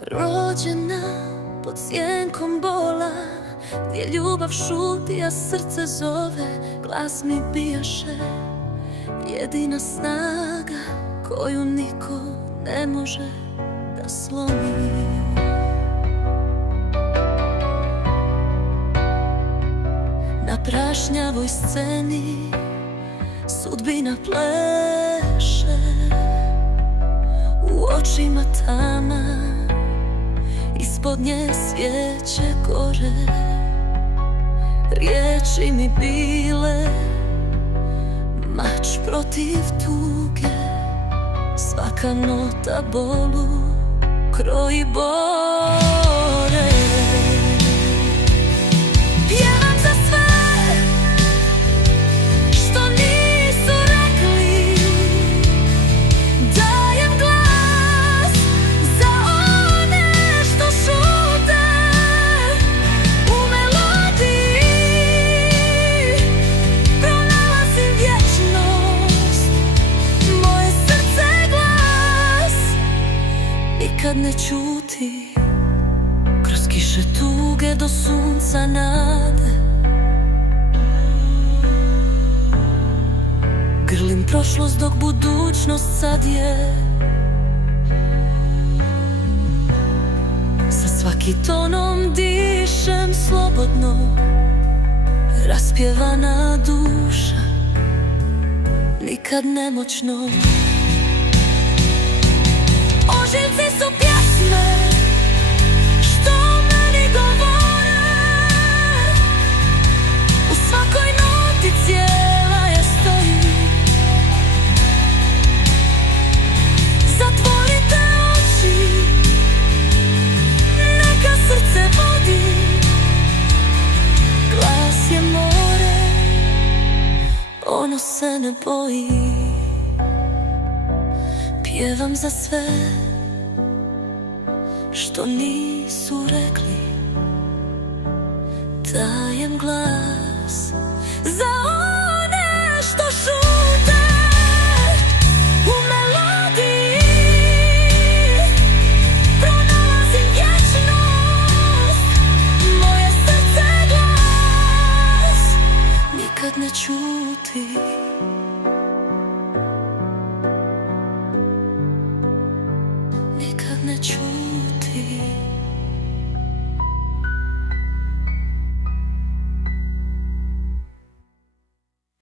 Rođena pod sjenkom bola, gdje ljubav šuti, a srce zove. Glas mi bijaše jedina snaga koju niko ne može da slomi. Na prašnjavoj sceni sudbina pleše, u očima tama, ispod nje svijeće gore. Riječi mi bile mač protiv tuge, svaka nota bolu kroji bore. Pjevam za sve što nisu rekli, dajem glas za one što šute. U melodiji pronalazim vječnost, moje srce glas nikad ne ćuti. Kroz kiše tuge do sunca nade grlim prošlost dok budućnost sad je. Sa svaki tonom dišem slobodno, raspjevana duša, nikad nemoćno. Ožiljci su pjesme što meni govore, u svakoj noti cijela ja stojim. Zatvorite oči, neka srce vodi, glas je more, ono se ne boji. Pjevam za sve što nisu rekli, dajem glas za